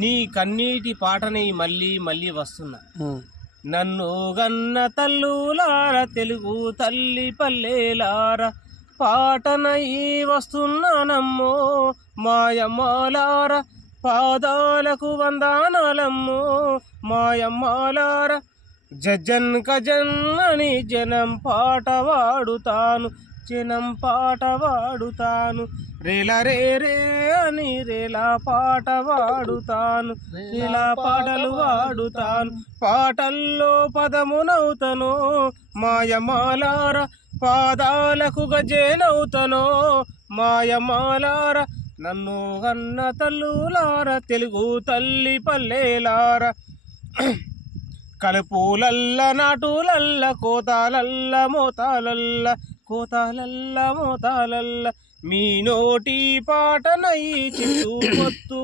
నీ కన్నీటి పాటనై మళ్ళీ మళ్ళీ వస్తున్నా. నన్ను గన్న తల్లులార తెలుగు తల్లి పల్లెలార పాటనై వస్తున్నానమ్మో మాయమ్మాలార పాదాలకు వందనాలమ్మో మాయమ్మాలార. జజన్ కజన్ అని జనం పాట వాడుతాను రేలా రే రే అని రేలా పాట వాడుతాను రేలా పాటలు వాడుతాను. పాటల్లో పదమునవుతను మాయమాలార పాదాలకు గజేనవుతను మాయమాలార. నన్ను గన్న తల్లులార తెలుగు తల్లి పల్లెలార కలుపులల్ల నాటులల్ల కోతాలల్ల మోతాలల్ల మీ నోటి పాటనై చిత్తు పొత్తు